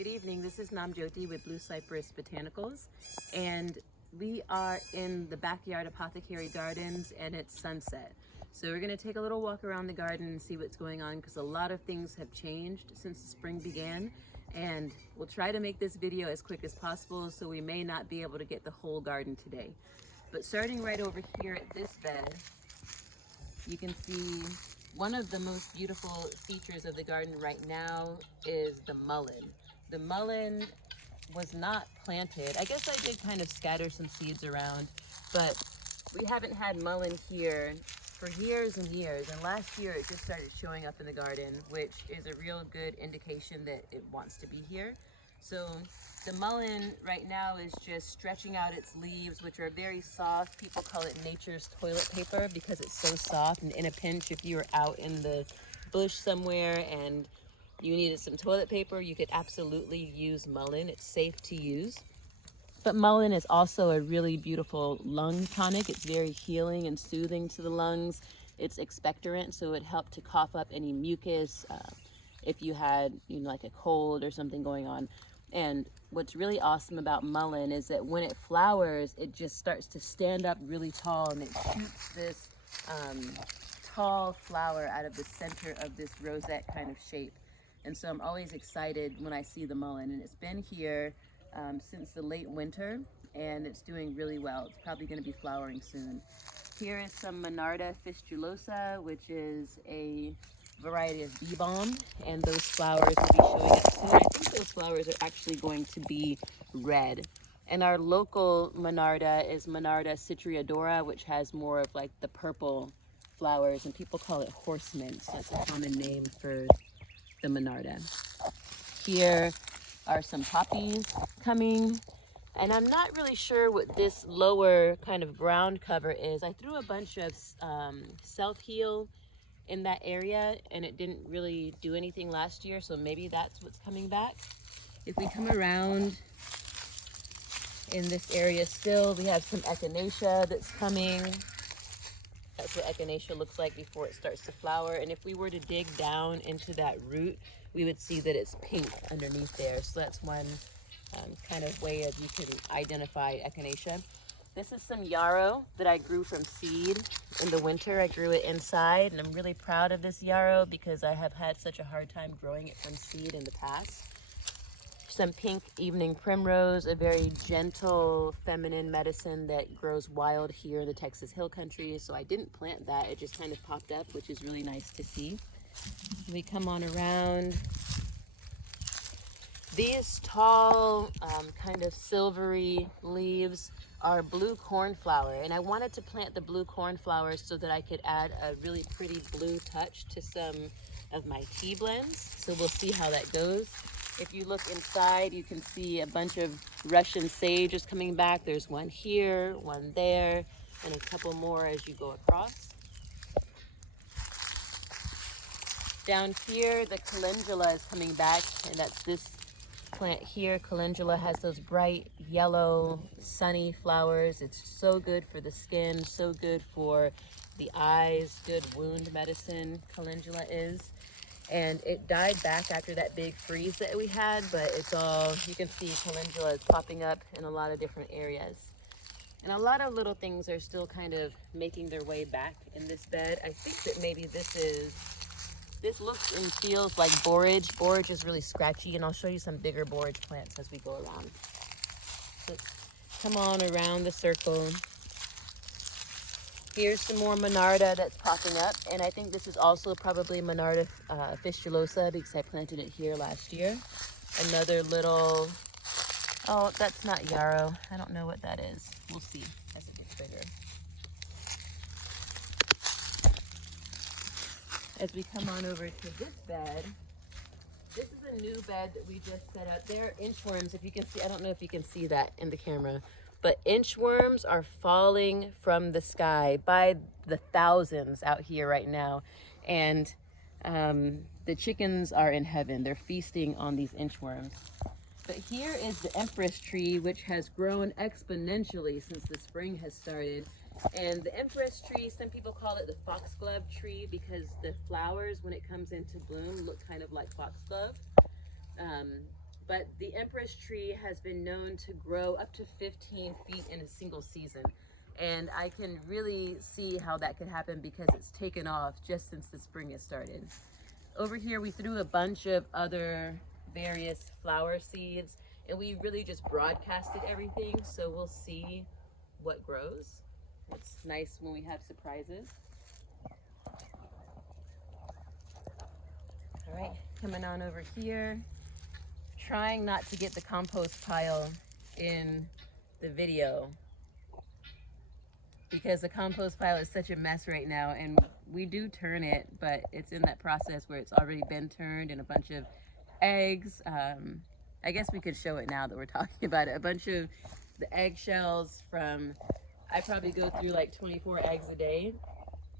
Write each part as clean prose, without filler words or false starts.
Good evening, this is Namjoti with Blue Cypress Botanicals, and we are in the backyard Apothecary Gardens and it's sunset. So we're going to take a little walk around the garden and see what's going on because a lot of things have changed since the spring began, and we'll try to make this video as quick as possible, so we may not be able to get the whole garden today. But starting right over here at this bed, you can see one of the most beautiful features of the garden right now is the mullein. The mullein was not planted. I guess I did kind of scatter some seeds around, but we haven't had mullein here for years and years. And last year it just started showing up in the garden, which is a real good indication that it wants to be here. So the mullein right now is just stretching out its leaves, which are very soft. People call it nature's toilet paper because it's so soft, and in a pinch, if you were out in the bush somewhere and you needed some toilet paper, you could absolutely use mullein. It's safe to use. But mullein is also a really beautiful lung tonic. It's very healing and soothing to the lungs. It's expectorant, so it helped to cough up any mucus if you had, like a cold or something going on. And what's really awesome about mullein is that when it flowers, it just starts to stand up really tall, and it shoots this tall flower out of the center of this rosette kind of shape. And so I'm always excited when I see the mullein, and it's been here since the late winter, and it's doing really well. It's probably going to be flowering soon. Here is some Monarda Fistulosa, which is a variety of bee balm, and those flowers will be showing up soon. I think those flowers are actually going to be red. And our local Monarda is Monarda citriodora, which has more of like the purple flowers, and people call it horse mint. So that's a common name for the Monarda. Here are some poppies coming, and I'm not really sure what this lower kind of ground cover is. I threw a bunch of self-heal in that area, and it didn't really do anything last year, so maybe that's what's coming back. If we come around in this area still, we have some Echinacea that's coming. That's what Echinacea looks like before it starts to flower. And if we were to dig down into that root, we would see that it's pink underneath there. So that's one kind of way of you can identify Echinacea. This is some yarrow that I grew from seed in the winter. I grew it inside, and I'm really proud of this yarrow because I have had such a hard time growing it from seed in the past. Some pink evening primrose, a very gentle feminine medicine that grows wild here in the Texas Hill Country. So I didn't plant that, it just kind of popped up, which is really nice to see. We come on around. These tall, kind of silvery leaves are blue cornflower, and I wanted to plant the blue cornflowers so that I could add a really pretty blue touch to some of my tea blends. So we'll see how that goes. If you look inside, you can see a bunch of Russian sage is coming back. There's one here, one there, and a couple more as you go across. Down here, the calendula is coming back, and that's this plant here. Calendula has those bright yellow sunny flowers. It's so good for the skin, so good for the eyes, good wound medicine calendula is. And it died back after that big freeze that we had, but it's all, you can see calendula is popping up in a lot of different areas. And a lot of little things are still kind of making their way back in this bed. I think that maybe this looks and feels like borage. Borage is really scratchy, and I'll show you some bigger borage plants as we go around. So come on around the circle. Here's some more Monarda that's popping up, and I think this is also probably Monarda Fistulosa because I planted it here last year. Another little, oh, that's not yarrow. I don't know what that is. We'll see as it gets bigger. As we come on over to this bed, this is a new bed that we just set up. There are inchworms, if you can see. I don't know if you can see that in the camera, but inchworms are falling from the sky by the thousands out here right now. And the chickens are in heaven. They're feasting on these inchworms. But here is the Empress Tree, which has grown exponentially since the spring has started. And the Empress Tree, some people call it the Foxglove tree because the flowers, when it comes into bloom, look kind of like foxglove. but the Empress Tree has been known to grow up to 15 feet in a single season. And I can really see how that could happen because it's taken off just since the spring has started. Over here, we threw a bunch of other various flower seeds, and we really just broadcasted everything, so we'll see what grows. It's nice when we have surprises. All right, coming on over here. Trying not to get the compost pile in the video because the compost pile is such a mess right now, and we do turn it, but it's in that process where it's already been turned, and a bunch of eggs. I guess we could show it now that we're talking about it. A bunch of the eggshells from, I probably go through like 24 eggs a day.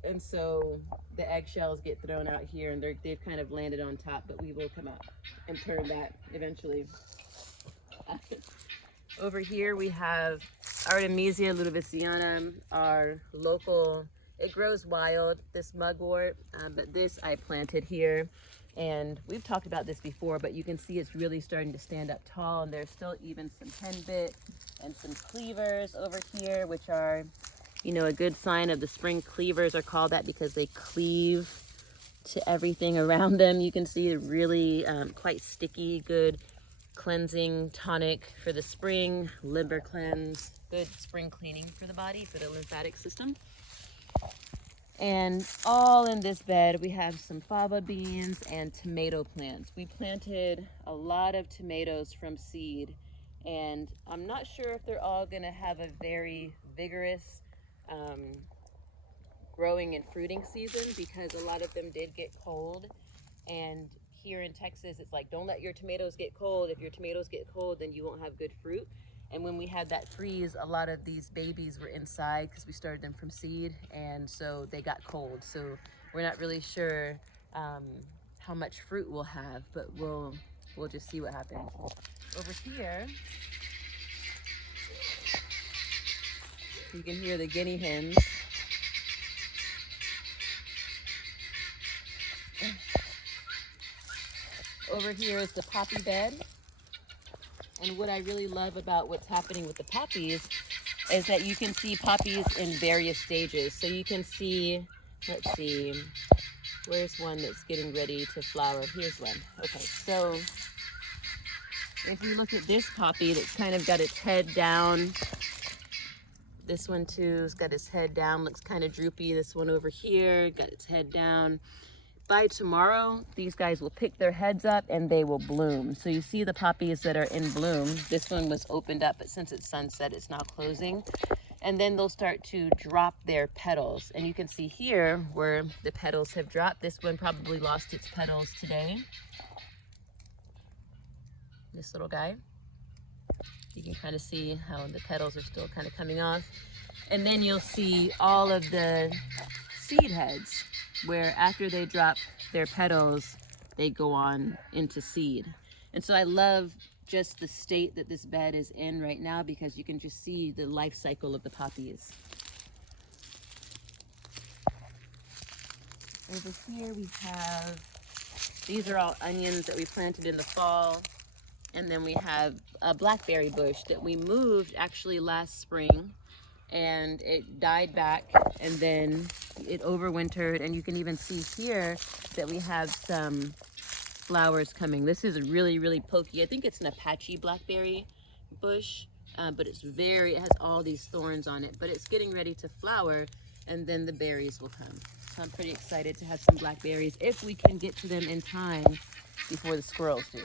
And so the eggshells get thrown out here, and they've kind of landed on top, but we will come out and turn that eventually. Over here we have Artemisia Ludoviciana, our local, it grows wild, this mugwort, but this I planted here. And we've talked about this before, but you can see it's really starting to stand up tall, and there's still even some henbit and some cleavers over here, which are, you know, a good sign of the spring. Cleavers are called that because they cleave to everything around them. You can see they're really quite sticky, good cleansing tonic for the spring, liver cleanse, good spring cleaning for the body, for the lymphatic system. And all in this bed, we have some fava beans and tomato plants. We planted a lot of tomatoes from seed, and I'm not sure if they're all gonna have a very vigorous growing and fruiting season because a lot of them did get cold. And here in Texas, it's like, don't let your tomatoes get cold. If your tomatoes get cold, then you won't have good fruit. And when we had that freeze, a lot of these babies were inside because we started them from seed, and so they got cold. So we're not really sure how much fruit we'll have, but we'll just see what happens. Over here, you can hear the guinea hens. Over here is the poppy bed. And what I really love about what's happening with the poppies is that you can see poppies in various stages. So you can see, let's see, where's one that's getting ready to flower? Here's one. Okay, so if you look at this poppy that's kind of got its head down, this one too has got its head down, looks kind of droopy. This one over here got its head down. By tomorrow, these guys will pick their heads up and they will bloom. So you see the poppies that are in bloom. This one was opened up, but since it's sunset, it's now closing. And then they'll start to drop their petals. And you can see here where the petals have dropped. This one probably lost its petals today. This little guy. You can kind of see how the petals are still kind of coming off. And then you'll see all of the seed heads, where after they drop their petals, they go on into seed. And so I love just the state that this bed is in right now because you can just see the life cycle of the poppies. Over here we have, these are all onions that we planted in the fall. And then we have a blackberry bush that we moved actually last spring, and it died back, and then it overwintered, and you can even see here that we have some flowers coming. This is really, really pokey. I think it's an Apache blackberry bush, but it has all these thorns on it, but it's getting ready to flower, and then the berries will come. So I'm pretty excited to have some blackberries if we can get to them in time before the squirrels do.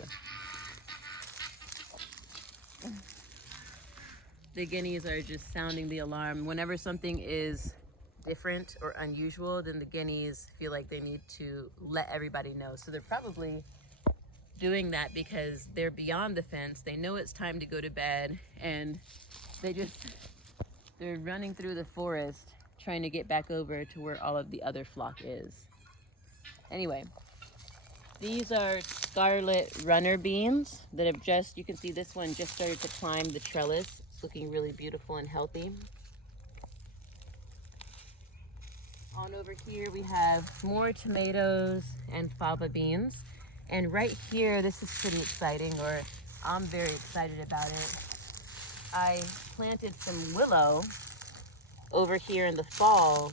The guineas are just sounding the alarm. Whenever something is different or unusual, then the guineas feel like they need to let everybody know. So they're probably doing that because they're beyond the fence. They know it's time to go to bed, and they're running through the forest trying to get back over to where all of the other flock is. Anyway, these are scarlet runner beans that have just, you can see this one just started to climb the trellis. It's looking really beautiful and healthy. On over here we have more tomatoes and fava beans. And right here, this is pretty exciting, or I'm very excited about it. I planted some willow over here in the fall,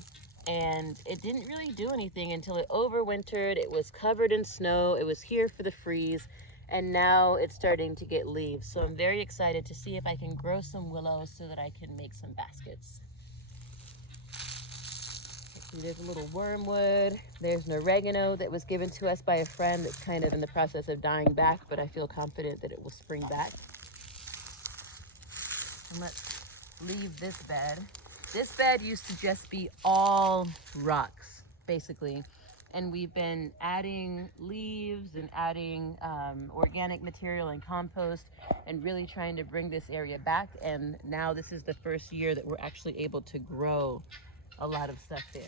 and it didn't really do anything until it overwintered. It was covered in snow. It was here for the freeze, and now it's starting to get leaves. So I'm very excited to see if I can grow some willow so that I can make some baskets. There's a little wormwood. There's an oregano that was given to us by a friend that's kind of in the process of dying back, but I feel confident that it will spring back. And let's leave this bed. This bed used to just be all rocks, basically. And we've been adding leaves and adding organic material and compost and really trying to bring this area back. And now this is the first year that we're actually able to grow a lot of stuff there.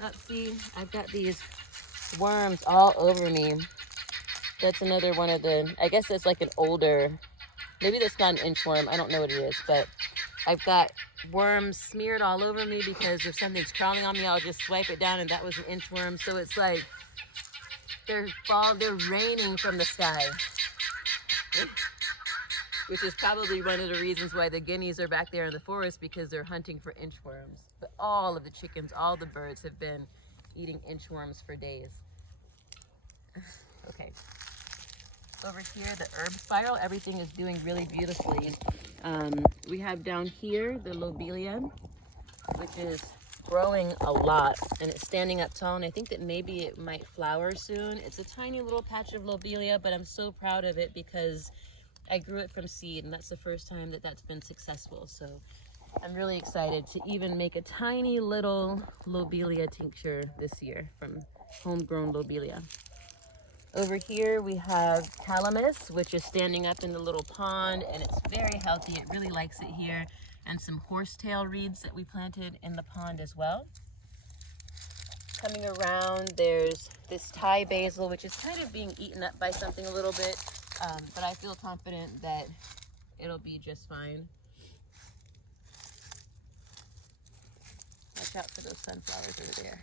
Let's see, I've got these worms all over me. That's another one of the, I guess it's like an older, maybe that's not an inchworm, I don't know what it is, but I've got worms smeared all over me because if something's crawling on me, I'll just swipe it down, and that was an inchworm. So it's like they're raining from the sky, which is probably one of the reasons why the guineas are back there in the forest, because they're hunting for inchworms. But all of the chickens, all the birds have been eating inchworms for days. Okay. Over here, the herb spiral, everything is doing really beautifully. We have down here the lobelia, which is growing a lot, and it's standing up tall, and I think that maybe it might flower soon. It's a tiny little patch of lobelia, but I'm so proud of it because I grew it from seed, and that's the first time that that's been successful. So I'm really excited to even make a tiny little lobelia tincture this year from homegrown lobelia. Over here we have Calamus, which is standing up in the little pond, and it's very healthy. It really likes it here. And some horsetail reeds that we planted in the pond as well. Coming around, there's this Thai basil, which is kind of being eaten up by something a little bit, but I feel confident that it'll be just fine. Watch out for those sunflowers over there.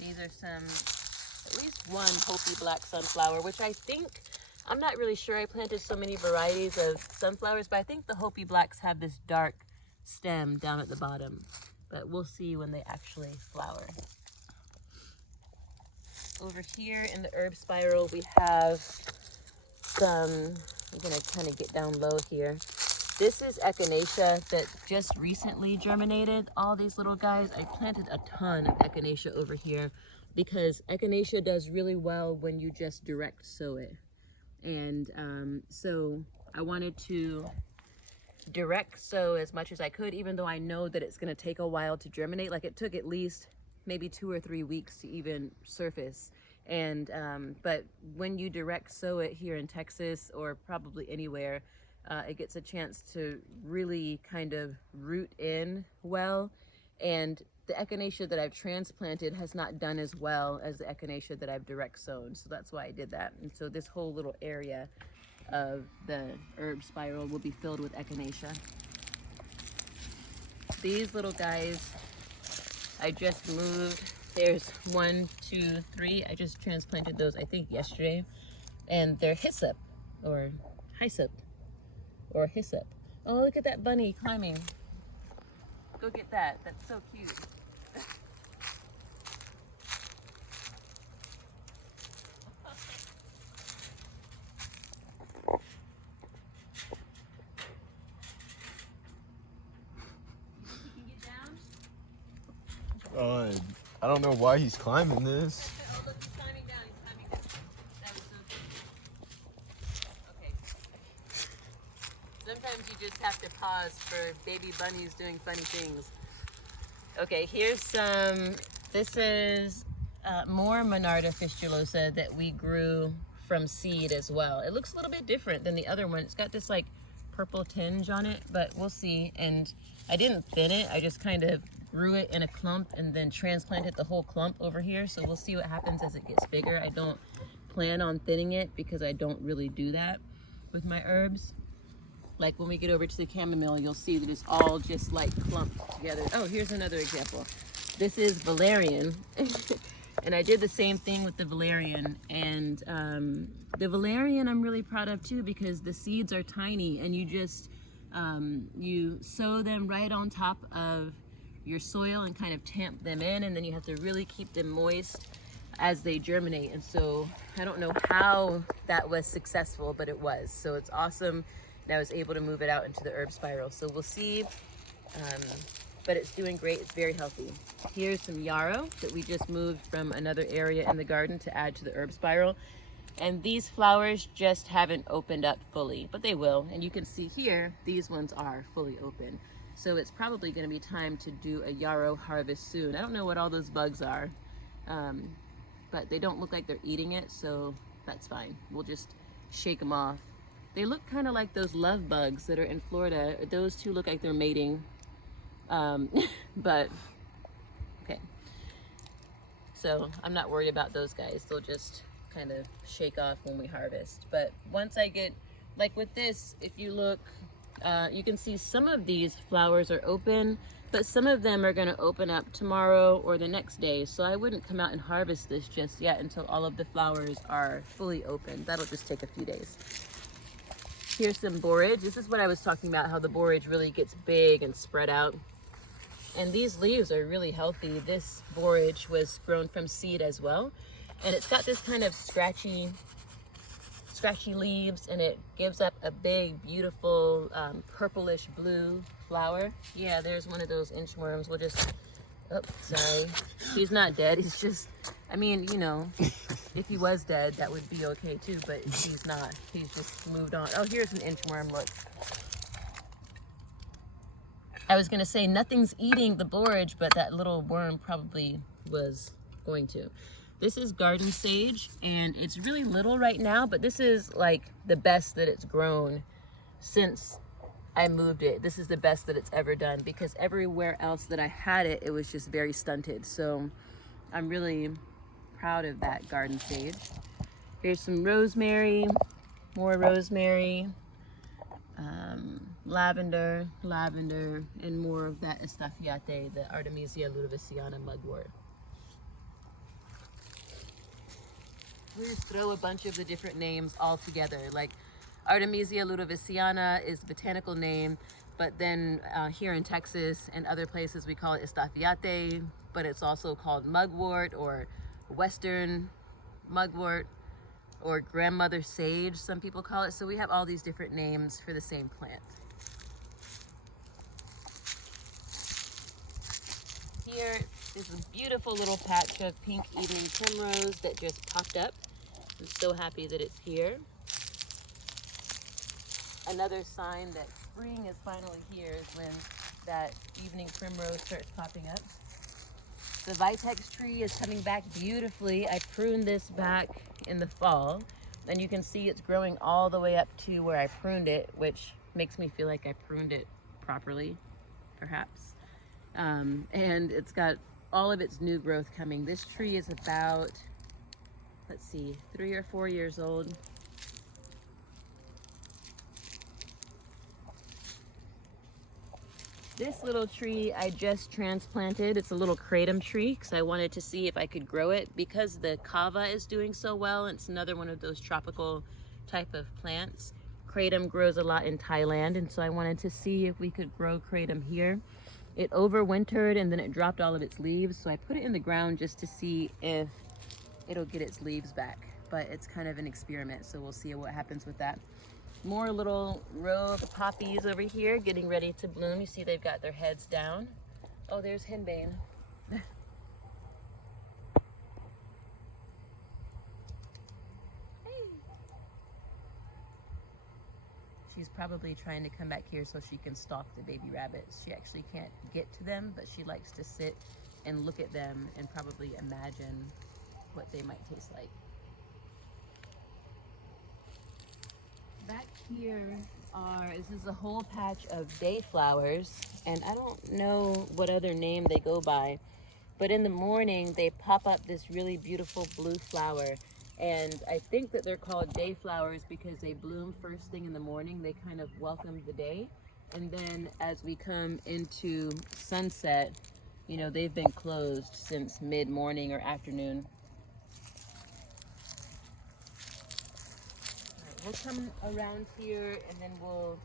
These are at least one Hopi black sunflower, which I think, I'm not really sure. I planted so many varieties of sunflowers, but I think the Hopi blacks have this dark stem down at the bottom, but we'll see when they actually flower. Over here in the herb spiral, we have some, I'm gonna kind of get down low here. This is Echinacea that just recently germinated. All these little guys, I planted a ton of Echinacea over here because Echinacea does really well when you just direct sow it. And so I wanted to direct sow as much as I could, even though I know that it's gonna take a while to germinate. Like it took at least maybe 2 or 3 weeks to even surface. And but when you direct sow it here in Texas or probably anywhere, it gets a chance to really kind of root in well. And the Echinacea that I've transplanted has not done as well as the Echinacea that I've direct sown. So that's why I did that. And so this whole little area of the herb spiral will be filled with Echinacea. These little guys, I just moved. There's 1, 2, 3. I just transplanted those, I think, yesterday. And they're hyssop, or hyssop, or hyssop. Oh, look at that bunny climbing. Go get that. That's so cute. I don't know why he's climbing this. Oh, look, he's climbing down. He's climbing down. That was so cute. Okay. Sometimes you just have to pause for baby bunnies doing funny things. Okay, here's some, this is more Monarda Fistulosa that we grew from seed as well. It looks a little bit different than the other one. It's got this like purple tinge on it, but we'll see. And I didn't thin it, I just kind of grew it in a clump and then transplanted the whole clump over here. So we'll see what happens as it gets bigger. I don't plan on thinning it because I don't really do that with my herbs. Like when we get over to the chamomile, you'll see that it's all just like clumped together. Oh, here's another example. This is Valerian. And I did the same thing with the Valerian. And the Valerian I'm really proud of too, because the seeds are tiny and you just, you sow them right on top of your soil and kind of tamp them in, and then you have to really keep them moist as they germinate. And so I don't know how that was successful, but it was. So it's awesome that I was able to move it out into the herb spiral. So we'll see, but it's doing great. It's very healthy. Here's some yarrow that we just moved from another area in the garden to add to the herb spiral. And these flowers just haven't opened up fully, but they will. And you can see here, these ones are fully open. So it's probably going to be time to do a yarrow harvest soon. I don't know what all those bugs are, but they don't look like they're eating it, so that's fine. We'll just shake them off. They look kind of like those love bugs that are in Florida. Those two look like they're mating, but okay. So I'm not worried about those guys. They'll just kind of shake off when we harvest. But once I get, like with this, if you look, you can see some of these flowers are open, but some of them are going to open up tomorrow or the next day. So I wouldn't come out and harvest this just yet until all of the flowers are fully open. That'll just take a few days. Here's some borage. This is what I was talking about, how the borage really gets big and spread out. And these leaves are really healthy. This borage was grown from seed as well. And it's got this kind of scratchy leaves, and it gives up a big, beautiful, purplish blue flower. Yeah, there's one of those inchworms. We'll just, oh, sorry. He's not dead. He's just, I mean, you know, if he was dead, that would be okay too, but he's not. He's just moved on. Oh, here's an inchworm, look. I was gonna say nothing's eating the borage, but that little worm probably was going to. This is garden sage, and it's really little right now, but this is like the best that it's grown since I moved it. This is the best that it's ever done, because everywhere else that I had it, it was just very stunted. So I'm really proud of that garden sage. Here's some rosemary, more rosemary, lavender, and more of that estafiate, the Artemisia Ludoviciana mugwort. We just throw a bunch of the different names all together. Like Artemisia Ludoviciana is the botanical name, but then here in Texas and other places we call it estafiate, but it's also called mugwort or western mugwort or grandmother sage, some people call it. So we have all these different names for the same plant. Here is a beautiful little patch of pink evening primrose that just popped up. I'm so happy that it's here. Another sign that spring is finally here is when that evening primrose starts popping up. The Vitex tree is coming back beautifully. I pruned this back in the fall, and you can see it's growing all the way up to where I pruned it, which makes me feel like I pruned it properly, perhaps. And it's got all of its new growth coming. This tree is about, let's see, 3 or 4 years old. This little tree I just transplanted. It's a little kratom tree because I wanted to see if I could grow it, because the kava is doing so well. And it's another one of those tropical type of plants. Kratom grows a lot in Thailand, and so I wanted to see if we could grow kratom here. It overwintered and then it dropped all of its leaves, so I put it in the ground just to see if it'll get its leaves back. But it's kind of an experiment, so we'll see what happens with that. More little row of poppies over here getting ready to bloom. You see they've got their heads down. Oh, there's henbane. She's probably trying to come back here so she can stalk the baby rabbits. She actually can't get to them, but she likes to sit and look at them and probably imagine what they might taste like. Back here this is a whole patch of dayflowers, and I don't know what other name they go by, but in the morning they pop up this really beautiful blue flower. And I think that they're called day flowers because they bloom first thing in the morning. They kind of welcome the day. And then as we come into sunset, You know, they've been closed since mid-morning or afternoon. All right, we'll come around here and then we'll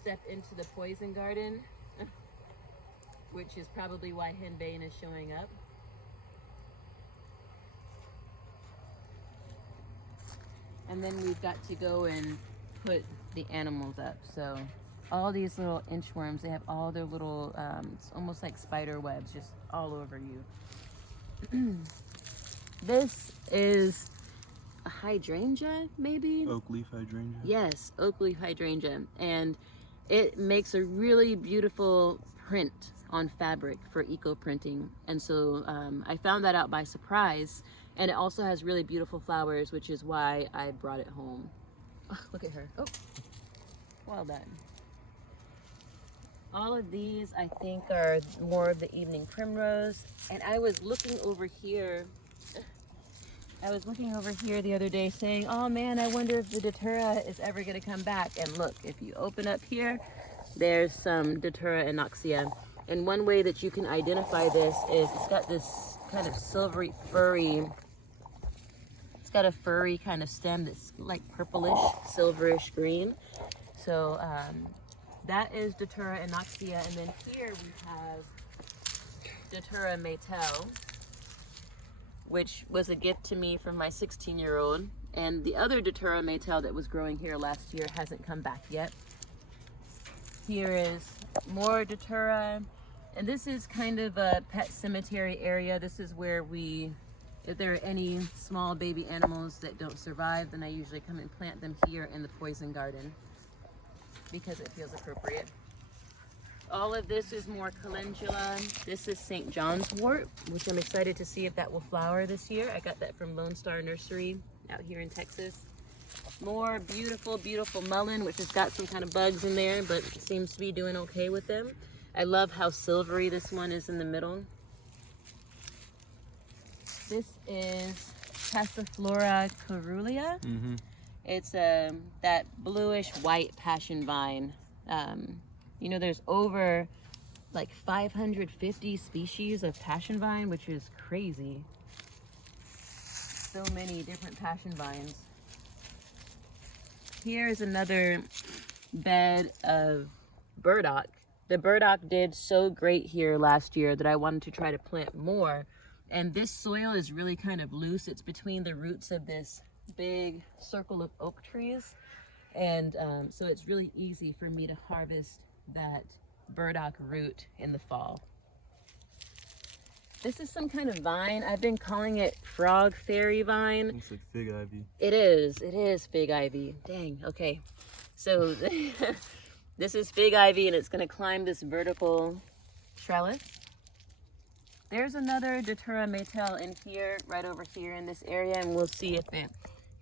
step into the poison garden, which is probably why henbane is showing up. And then we've got to go and put the animals up. So all these little inchworms, they have all their little, it's almost like spider webs just all over you. This is a hydrangea, maybe? Oak leaf hydrangea. Yes, oak leaf hydrangea. And it makes a really beautiful print on fabric for eco printing. And so I found that out by surprise. And it also has really beautiful flowers, which is why I brought it home. Oh, look at her. Oh, well done. All of these, I think, are more of the evening primrose. And I was looking over here. I was looking over here the other day saying, oh man, I wonder if the Datura is ever going to come back. And look, if you open up here, there's some Datura Echinacea. And one way that you can identify this is it's got this kind of silvery, furry, it's got a furry kind of stem that's like purplish, silverish green. So that is Datura Echinacea. And then here we have Datura Maytel, which was a gift to me from my 16-year-old. And the other Datura Maytel that was growing here last year hasn't come back yet. Here is more Datura. And this is kind of a pet cemetery area. This is where if there are any small baby animals that don't survive, then I usually come and plant them here in the poison garden because it feels appropriate. All of this is more calendula. This is St. John's wort, which I'm excited to see if that will flower this year. I got that from Lone Star Nursery out here in Texas. More beautiful, beautiful mullein, which has got some kind of bugs in there, but seems to be doing okay with them. I love how silvery this one is in the middle. This is Passiflora caerulea. It's that bluish white passion vine. You know, there's over like 550 species of passion vine, which is crazy. So many different passion vines. Here's another bed of burdock. The burdock did so great here last year that I wanted to try to plant more. And this soil is really kind of loose. It's between the roots of this big circle of oak trees. And so it's really easy for me to harvest that burdock root in the fall. This is some kind of vine. I've been calling it frog fairy vine. Looks like fig ivy. It is fig ivy. Dang, okay. So this is fig ivy and it's gonna climb this vertical trellis. There's another Datura Maytel in here, right over here in this area, and we'll see if it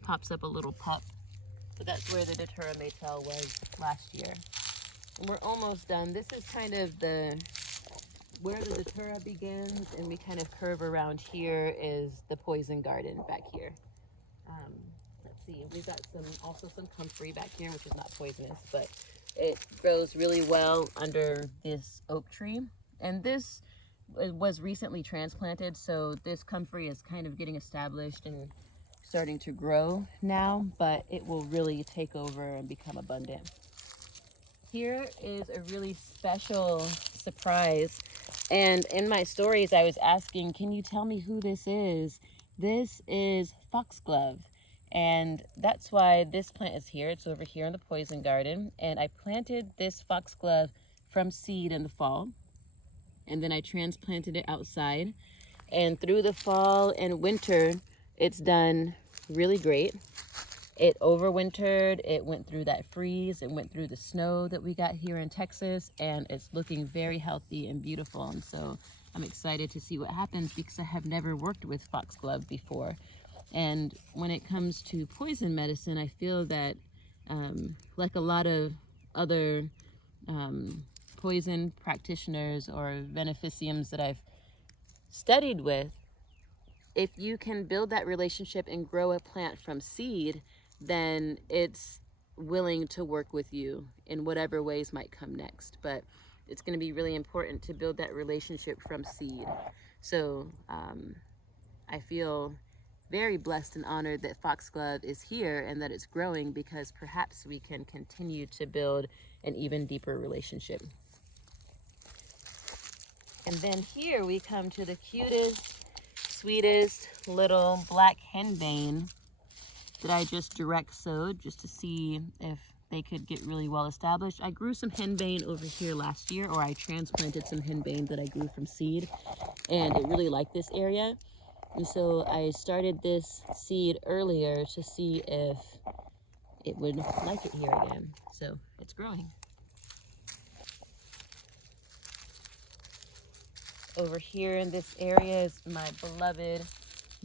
pops up a little pup. But that's where the Datura Maytel was last year. And we're almost done. This is kind of where the Datura begins, and we kind of curve around here is the poison garden back here. Let's see, we've got also some comfrey back here, which is not poisonous, but it grows really well under this oak tree. And this was recently transplanted, so this comfrey is kind of getting established and starting to grow now, but it will really take over and become abundant. Here is a really special surprise. And in my stories, I was asking, can you tell me who this is? This is Foxglove. And that's why this plant is here. It's over here in the poison garden. And I planted this Foxglove from seed in the fall. And then I transplanted it outside. And through the fall and winter, it's done really great. It overwintered, it went through that freeze, it went through the snow that we got here in Texas, and it's looking very healthy and beautiful. And so I'm excited to see what happens because I have never worked with Foxglove before. And when it comes to poison medicine, I feel that like a lot of other poison practitioners or beneficiums that I've studied with, if you can build that relationship and grow a plant from seed, then it's willing to work with you in whatever ways might come next. But it's going to be really important to build that relationship from seed. So I feel very blessed and honored that Foxglove is here and that it's growing, because perhaps we can continue to build an even deeper relationship. And then here we come to the cutest, sweetest little black henbane that I just direct sowed just to see if they could get really well established. I grew some henbane over here last year, or I transplanted some henbane that I grew from seed, and it really liked this area. And so I started this seed earlier to see if it would like it here again. So it's growing. Over here in this area is my beloved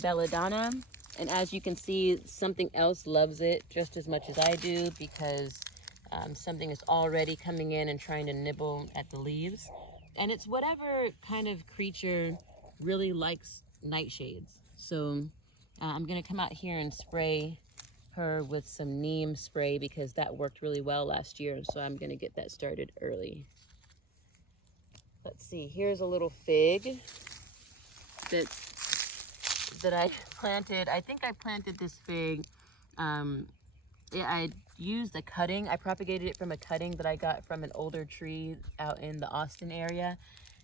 belladonna. And as you can see, something else loves it just as much as I do, because something is already coming in and trying to nibble at the leaves. And it's whatever kind of creature really likes nightshades. So I'm gonna come out here and spray her with some neem spray, because that worked really well last year. So I'm gonna get that started early. Let's see, here's a little fig that I planted. I think I planted this fig, I used a cutting. I propagated it from a cutting that I got from an older tree out in the Austin area.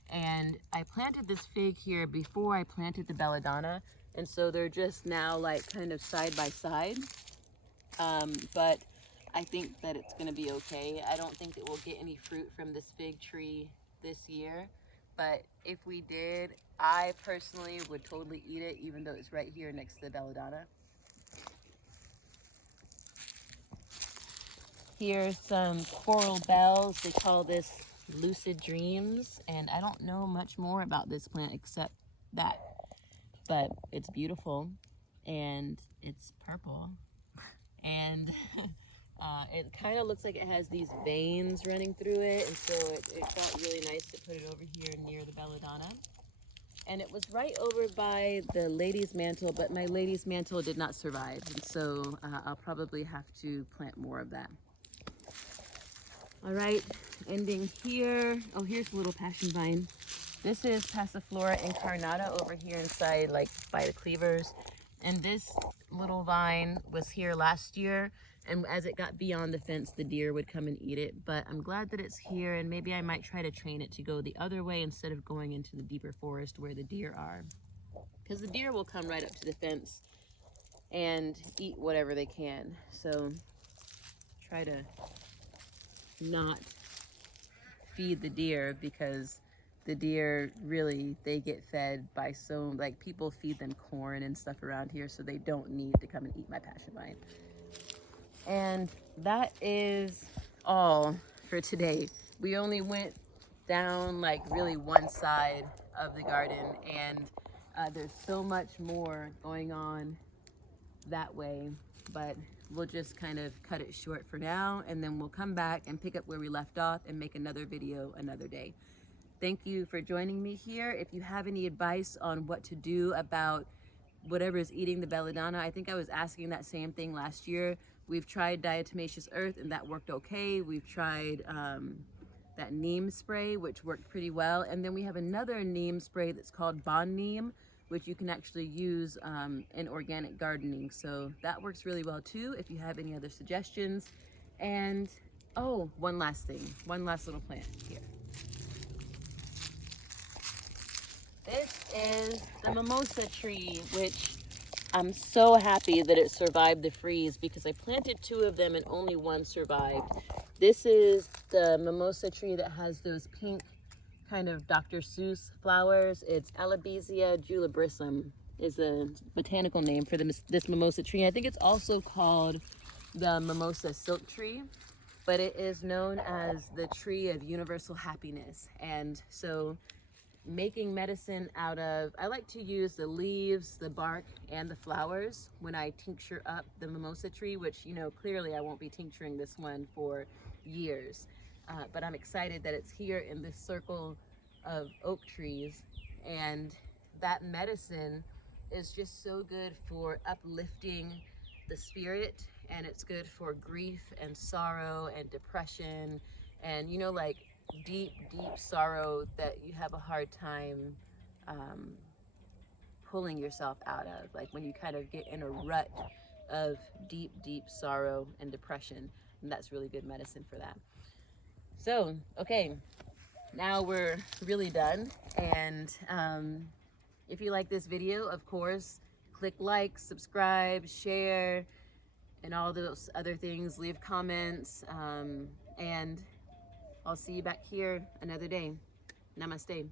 And I planted this fig here before I planted the belladonna. And so they're just now like kind of side by side. But I think that it's gonna be okay. I don't think that we'll get any fruit from this fig tree this year. But if we did, I personally would totally eat it, even though it's right here next to the belladonna. Here's some coral bells. They call this lucid dreams, and I don't know much more about this plant except that, but it's beautiful and it's purple, and it kind of looks like it has these veins running through it, and so it felt really nice to put it over here near the belladonna. And it was right over by the lady's mantle, but my lady's mantle did not survive, and so I'll probably have to plant more of that. All right, ending here. Oh, here's a little passion vine. This is Passiflora incarnata over here inside, like by the cleavers. And this little vine was here last year, and as it got beyond the fence, the deer would come and eat it. But I'm glad that it's here, and maybe I might try to train it to go the other way instead of going into the deeper forest where the deer are. Because the deer will come right up to the fence and eat whatever they can. So try to not feed the deer, because the deer really, they get fed by so, like, people feed them corn and stuff around here, so they don't need to come and eat my passion vine. And that is all for today. We only went down like really one side of the garden, and there's so much more going on that way, but we'll just kind of cut it short for now, and then we'll come back and pick up where we left off and make another video another day. Thank you for joining me here. If you have any advice on what to do about whatever is eating the belladonna, I think I was asking that same thing last year. We've tried diatomaceous earth, and that worked okay. We've tried that neem spray, which worked pretty well. And then we have another neem spray that's called bond neem, which you can actually use in organic gardening. So that works really well too, if you have any other suggestions. And oh, one last thing, one last little plant here. This is the mimosa tree, which I'm so happy that it survived the freeze, because I planted 2 of them and only one survived. This is the mimosa tree that has those pink kind of Dr. Seuss flowers. It's Alobesia julibrisum is the botanical name for this mimosa tree. I think it's also called the mimosa silk tree, but it is known as the tree of universal happiness. And so making medicine out of, I like to use the leaves, the bark, and the flowers when I tincture up the mimosa tree, which, you know, clearly I won't be tincturing this one for years. But I'm excited that it's here in this circle of oak trees, and that medicine is just so good for uplifting the spirit, and it's good for grief and sorrow and depression, and, you know, like deep, deep sorrow that you have a hard time pulling yourself out of. Like when you kind of get in a rut of deep, deep sorrow and depression. And that's really good medicine for that. So, okay, now we're really done. And if you like this video, of course, click like, subscribe, share, and all those other things. Leave comments. And I'll see you back here another day. Namaste.